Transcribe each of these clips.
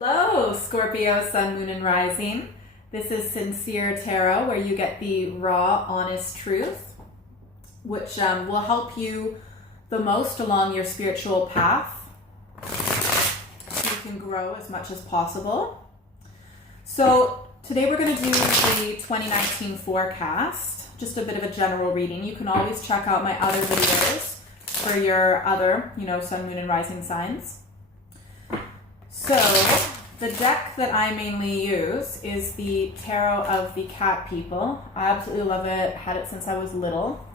Hello, Scorpio, Sun, Moon, and Rising. This is Sincere Tarot, where you get the raw, honest truth, which will help you the most along your spiritual path so you can grow as much as possible. So today we're going to do the 2019 forecast, just a bit of a general reading. You can always check out my other videos for your other, Sun, Moon, and Rising signs. So, the deck that I mainly use is the Tarot of the Cat People. I absolutely love it. Had it since I was little.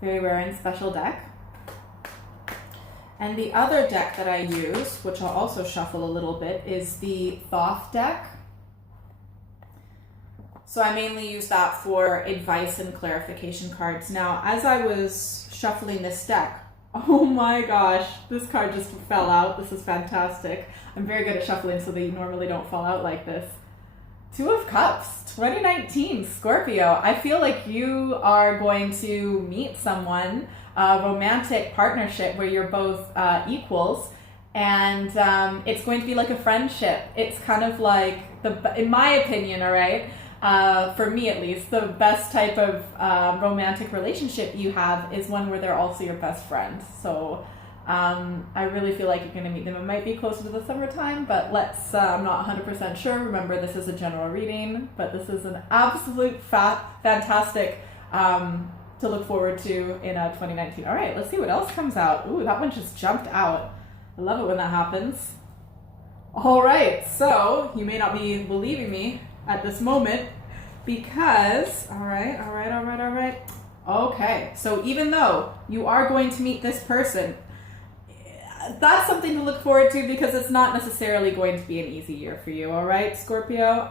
Very rare and special deck. And the other deck that I use, which I'll also shuffle a little bit, is the Thoth deck. So I mainly use that for advice and clarification cards. Now, as I was shuffling this deck, oh my gosh, this card just fell out. This is fantastic. I'm very good at shuffling, so they normally don't fall out like this. Two of Cups, 2019, Scorpio. I feel like you are going to meet someone, a romantic partnership where you're both equals, and it's going to be like a friendship. It's kind of like, in my opinion, all right, for me at least, the best type of romantic relationship you have is one where they're also your best friend. So I really feel like you're going to meet them. It might be closer to the summertime, but I'm not 100% sure. Remember, this is a general reading, but this is an absolute fantastic to look forward to in 2019. All right, let's see what else comes out. Ooh, that one just jumped out. I love it when that happens. All right, so you may not be believing me at this moment because, all right. Okay, so even though you are going to meet this person, that's something to look forward to because it's not necessarily going to be an easy year for you, all right, Scorpio?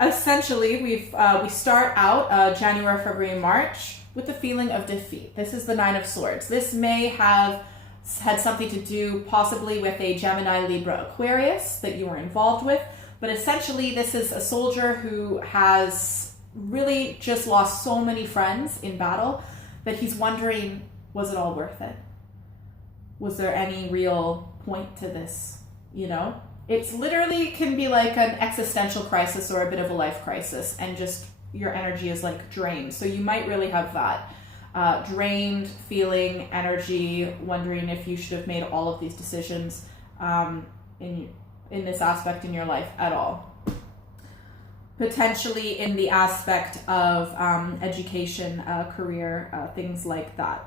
Essentially, we start out January, February, March with the feeling of defeat. This is the Nine of Swords. This may have had something to do possibly with a Gemini, Libra, Aquarius that you were involved with, but essentially this is a soldier who has really just lost so many friends in battle that he's wondering, was it all worth it? Was there any real point to this? It's literally can be like an existential crisis or a bit of a life crisis, and just your energy is like drained. So you might really have that drained feeling, energy, wondering if you should have made all of these decisions in this aspect in your life at all. Potentially in the aspect of education, career, things like that.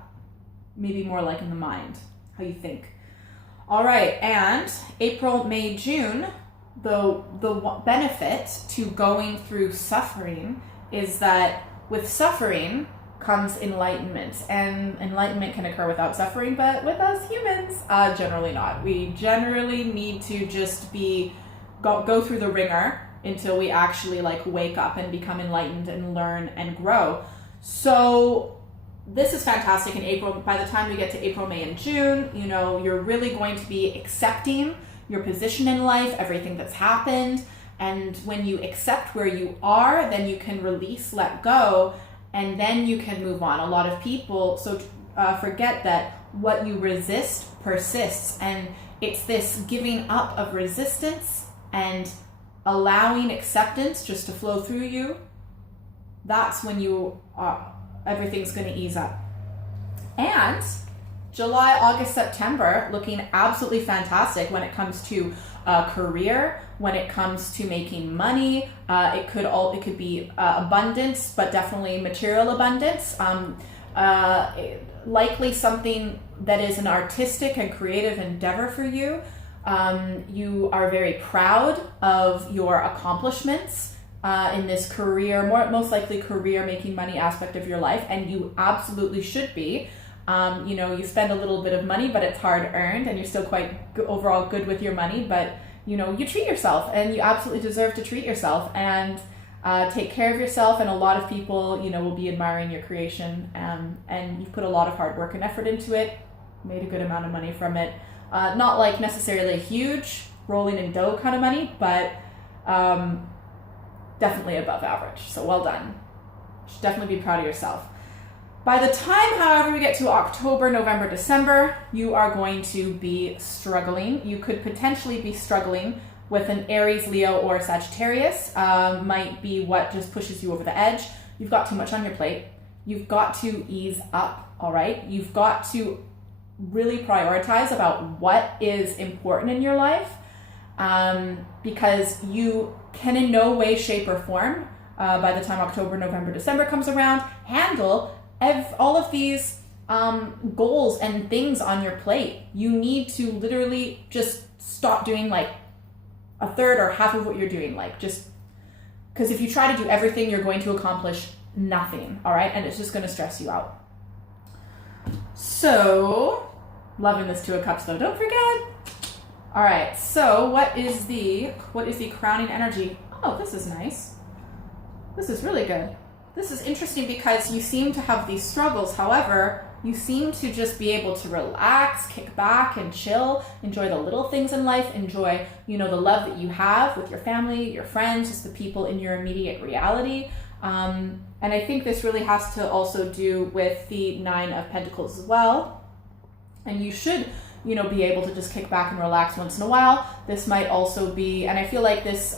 Maybe more like in the mind, how you think. All right, and April, May, June, the benefit to going through suffering is that with suffering comes enlightenment, and enlightenment can occur without suffering, but with us humans, generally not. We generally need to just go through the ringer until we actually wake up and become enlightened and learn and grow. So this is fantastic in April. By the time we get to April, May, and June, you're really going to be accepting your position in life, everything that's happened. And when you accept where you are, then you can release, let go, and then you can move on. A lot of people forget that what you resist persists, and it's this giving up of resistance and allowing acceptance just to flow through you. That's when everything's going to ease up. And July, August, September looking absolutely fantastic when it comes to career, when it comes to making money. It could be abundance, but definitely material abundance. Likely something that is an artistic and creative endeavor for you. You are very proud of your accomplishments in this career, most likely career making money aspect of your life, and you absolutely should be. You spend a little bit of money, but it's hard earned, and you're still quite overall good with your money, but you treat yourself, and you absolutely deserve to treat yourself and take care of yourself. And a lot of people will be admiring your creation, and you've put a lot of hard work and effort into it, made a good amount of money from it. Not like necessarily a huge rolling in dough kind of money, but definitely above average. So well done. You should definitely be proud of yourself. By the time, however, we get to October, November, December, you are going to be struggling. You could potentially be struggling with an Aries, Leo, or Sagittarius. Might be what just pushes you over the edge. You've got too much on your plate. You've got to ease up, all right? You've got to really prioritize about what is important in your life, because you can in no way, shape, or form, by the time October, November, December comes around, handle all of these goals and things on your plate. You need to literally just stop doing like a third or half of what you're doing, like just because if you try to do everything, you're going to accomplish nothing, all right? And it's just going to stress you out. So, loving this Two of Cups though, don't forget. All right, so what is the crowning energy? Oh, this is nice. This is really good. This is interesting because you seem to have these struggles. However, you seem to just be able to relax, kick back and chill, enjoy the little things in life, enjoy, the love that you have with your family, your friends, just the people in your immediate reality. And I think this really has to also do with the Nine of Pentacles as well. And you should, be able to just kick back and relax once in a while. This might also be, and I feel like this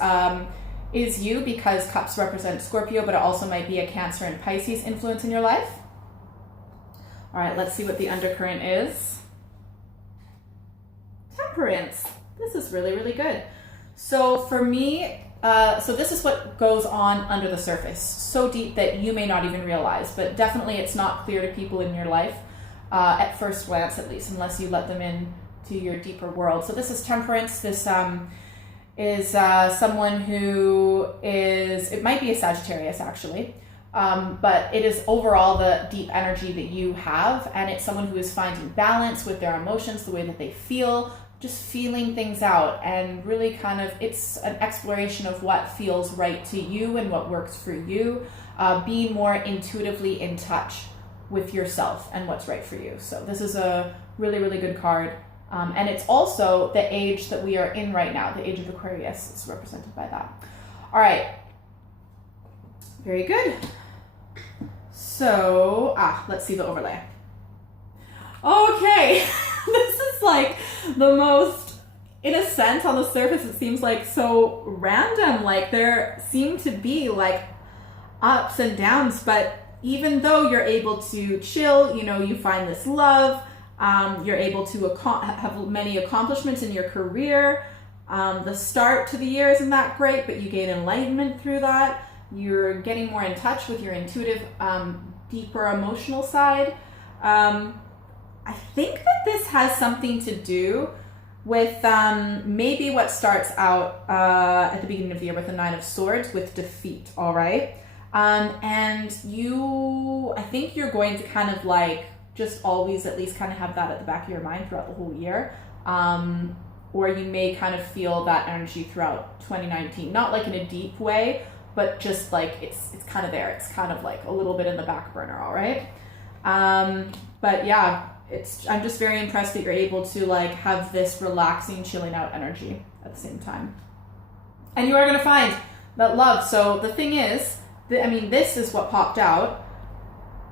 is you because Cups represent Scorpio, but it also might be a Cancer and Pisces influence in your life. All right, let's see what the undercurrent is. Temperance. This is really, really good. So for me, so this is what goes on under the surface, so deep that you may not even realize, but definitely it's not clear to people in your life, at first glance at least, unless you let them in to your deeper world. So this is Temperance. This is someone who is, it might be a Sagittarius actually, but it is overall the deep energy that you have, and it's someone who is finding balance with their emotions, the way that they feel, just feeling things out, and really kind of, it's an exploration of what feels right to you and what works for you, being more intuitively in touch with yourself and what's right for you. So this is a really, really good card. And it's also the age that we are in right now, the age of Aquarius is represented by that. All right. Very good. So, let's see the overlay. Okay. This is like the most, in a sense, on the surface, it seems like so random. Like there seem to be like ups and downs, but even though you're able to chill, you find this love, you're able to have many accomplishments in your career. The start to the year isn't that great, but you gain enlightenment through that. You're getting more in touch with your intuitive, deeper emotional side. I think that this has something to do with maybe what starts out at the beginning of the year with the Nine of Swords with defeat, all right? And I think you're going to kind of like just always at least kind of have that at the back of your mind throughout the whole year. Or you may kind of feel that energy throughout 2019, not like in a deep way, but just like it's kind of there. It's kind of like a little bit in the back burner, all right? But yeah, I'm just very impressed that you're able to like have this relaxing, chilling out energy at the same time. And you are going to find that love. So the thing is, this is what popped out.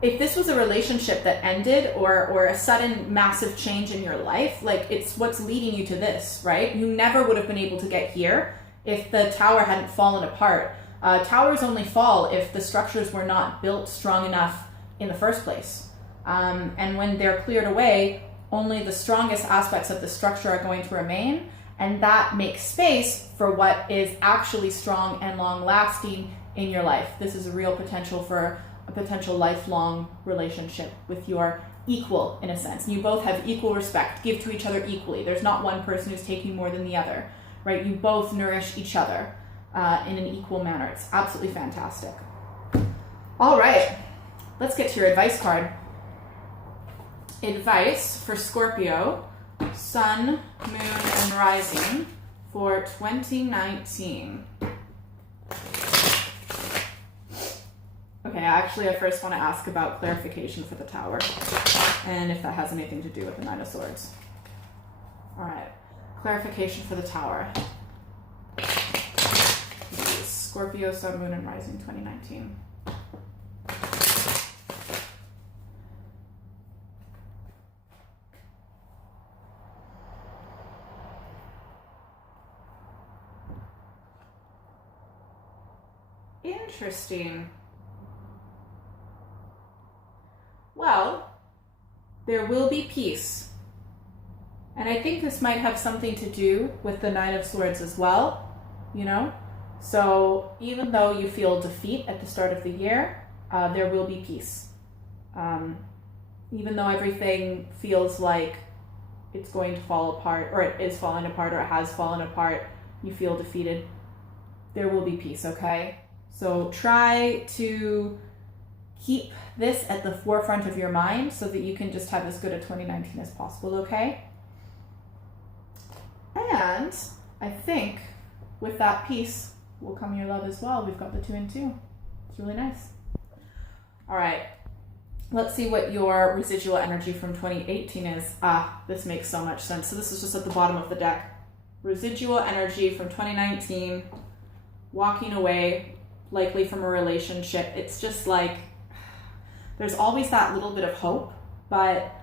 If this was a relationship that ended or a sudden massive change in your life, like it's what's leading you to this, right? You never would have been able to get here if the tower hadn't fallen apart. Towers only fall if the structures were not built strong enough in the first place. And when they're cleared away, only the strongest aspects of the structure are going to remain, and that makes space for what is actually strong and long-lasting in your life. This is a real potential for a potential lifelong relationship with your equal, in a sense. You both have equal respect, give to each other equally. There's not one person who's taking more than the other, right? You both nourish each other in an equal manner. It's absolutely fantastic. All right, let's get to your advice card. Advice for Scorpio, Sun, Moon, and Rising for 2019. Okay, actually, I first want to ask about clarification for the Tower and if that has anything to do with the Nine of Swords. All right, clarification for the Tower. Scorpio, Sun, Moon, and Rising 2019. Interesting. Well, there will be peace. And I think this might have something to do with the Nine of Swords as well, you know? So even though you feel defeat at the start of the year, there will be peace. Even though everything feels like it's going to fall apart, or it is falling apart, or it has fallen apart, you feel defeated, there will be peace, okay? So try to keep this at the forefront of your mind so that you can just have as good a 2019 as possible, okay? And I think with that peace will come your love as well. We've got the 2 and 2. It's really nice. All right. Let's see what your residual energy from 2018 is. This makes so much sense. So this is just at the bottom of the deck. Residual energy from 2019, walking away, likely from a relationship. It's just like, there's always that little bit of hope, but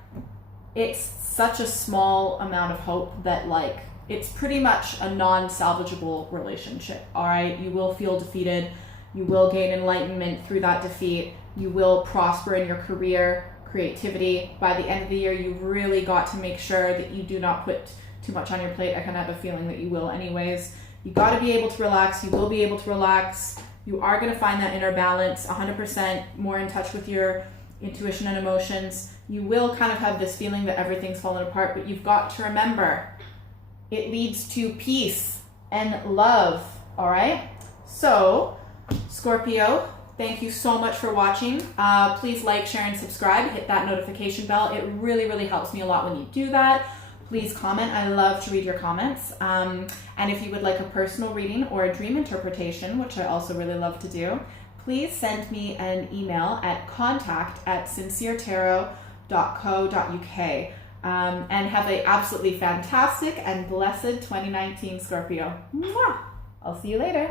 it's such a small amount of hope that like, it's pretty much a non-salvageable relationship, all right? You will feel defeated. You will gain enlightenment through that defeat. You will prosper in your career, creativity. By the end of the year, you've really got to make sure that you do not put too much on your plate. I kind of have a feeling that you will anyways. You got to be able to relax. You will be able to relax. You are going to find that inner balance, 100% more in touch with your intuition and emotions. You will kind of have this feeling that everything's fallen apart, but you've got to remember, it leads to peace and love, all right? So, Scorpio, thank you so much for watching. Please like, share, and subscribe. Hit that notification bell. It really, really helps me a lot when you do that. Please comment. I love to read your comments. And if you would like a personal reading or a dream interpretation, which I also really love to do, please send me an email at contact@sinceretarot.co.uk. And have an absolutely fantastic and blessed 2019, Scorpio. Mwah! I'll see you later.